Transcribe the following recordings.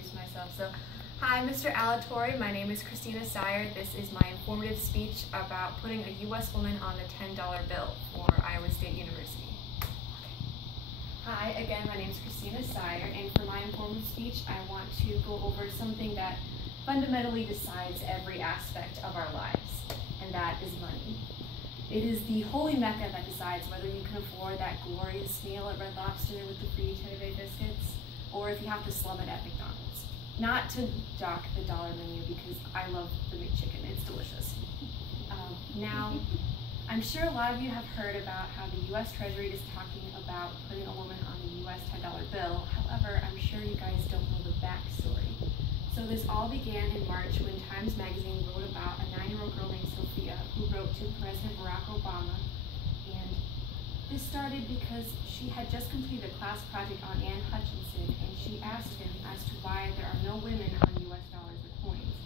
introduce myself. So, hi, Mr. Alatorre. My name is Christina Sire. This is my informative speech about putting a U.S. woman on the $10 bill for Iowa State University. Hi, again, my name is Christina Sire, and for my informative speech, I want to go over something that fundamentally decides every aspect of our lives, and that is money. It is the holy mecca that decides whether you can afford that glorious meal at Red Lobster with the free Cheddar Bay biscuits, or if you have to slum it at McDonald's. Not to dock the dollar menu, because I love the McChicken, it's delicious. Now, I'm sure a lot of you have heard about how the U.S. Treasury is talking about putting a woman on the U.S. $10 bill. However, I'm sure you guys don't know the backstory. So this all began in March when Times Magazine wrote about a 9-year-old girl named Sophia who wrote to President Barack Obama. And this started because she had just completed a class project on Anne Hutchinson, and she asked him as to why there are no women on U.S. dollars or coins.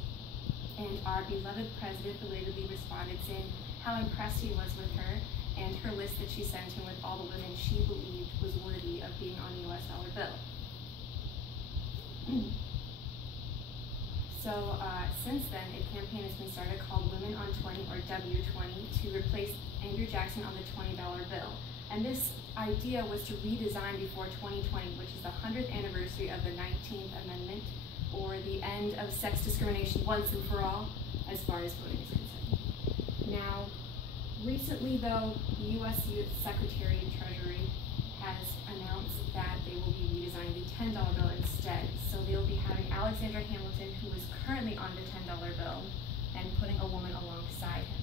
And our beloved president belatedly responded saying how impressed he was with her and her list that she sent him with all the women she believed was worthy of being on the U.S. dollar bill. So since then, a campaign has been started called Women on 20, or W20, to replace Andrew Jackson on the $20 bill. And this idea was to redesign before 2020, which is the 100th anniversary of the 19th Amendment, or the end of sex discrimination once and for all, as far as voting is concerned. Now, recently though, the U.S. Secretary of Treasury has announced that they will be redesigning the $10 bill instead. So they will be having Alexander Hamilton, who is currently on the $10 bill, and putting a woman alongside him.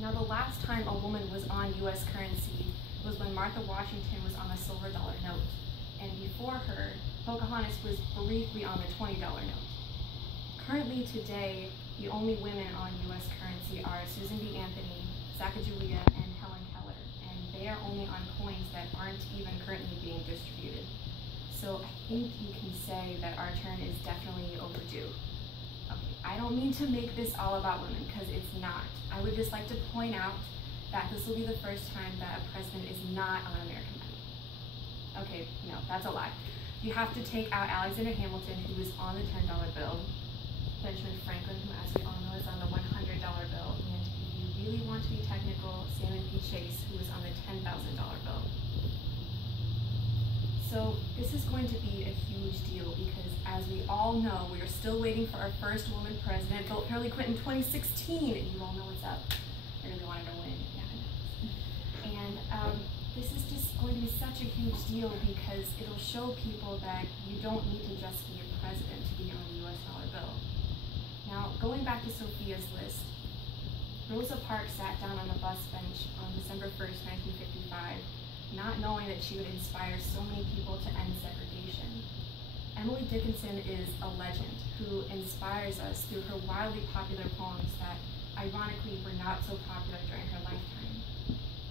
Now, the last time a woman was on U.S. currency was when Martha Washington was on a silver dollar note. And before her, Pocahontas was briefly on the $20 note. Currently today, the only women on U.S. currency are Susan B. Anthony, Sacagawea, and Helen Keller, and they are only on coins that aren't even currently being distributed. So I think you can say that our turn is definitely overdue. Okay, I don't mean to make this all about women, because it's not. I would just like to point out that this will be the first time that a president is not on American money. Okay, no, that's a lie. You have to take out Alexander Hamilton, who is on the $10 bill, Benjamin Franklin, who as we all know is on the $100 bill, and if you really want to be technical, Salmon P. Chase, who is on the $10,000 bill. So this is going to be a huge deal because, as we all know, we are still waiting for our first woman president, Hillary Clinton, 2016, and you all know what's up. I really wanted to win. And this is just going to be such a huge deal because it'll show people that you don't need to just be a president to be on the U.S. dollar bill. Now, going back to Sophia's list, Rosa Parks sat down on a bus bench on December 1st, 1955, not knowing that she would inspire so many people to end segregation. Emily Dickinson is a legend who inspires us through her wildly popular poems that, ironically, were not so popular during her lifetime.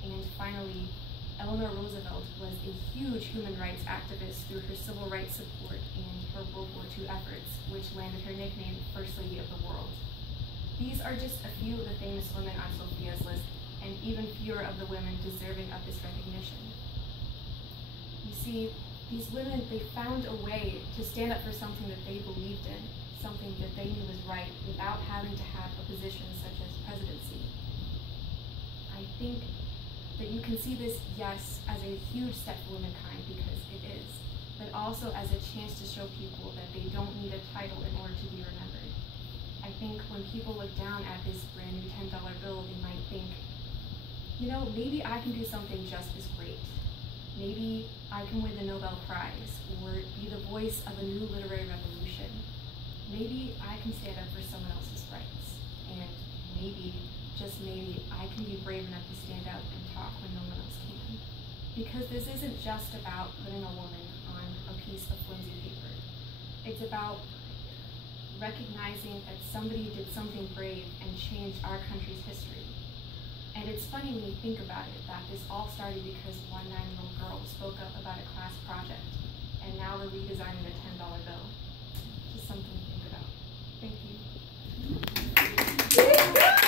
And finally, Eleanor Roosevelt was a huge human rights activist through her civil rights support and her World War II efforts, which landed her nickname First Lady of the World. These are just a few of the famous women on Sophia's list, and even fewer of the women deserving of this recognition. You see, these women, they found a way to stand up for something that they believed in, something that they knew was right, without having to have a position such as presidency. I think that you can see this, yes, as a huge step for womankind, because it is, but also as a chance to show people that they don't need a title in order to be remembered. I think when people look down at this brand new $10 bill, they might think, you know, maybe I can do something just as great. Maybe I can win the Nobel Prize, or be the voice of a new literary revolution. Maybe I can stand up for someone else's rights, and maybe, just maybe, I can be brave enough to stand up and talk when no one else can. Because this isn't just about putting a woman on a piece of flimsy paper. It's about recognizing that somebody did something brave and changed our country's history. And it's funny when you think about it, that this all started because one 9-year-old girl spoke up about a class project, and now we're redesigning the $10 bill. Just something to think about. Thank you.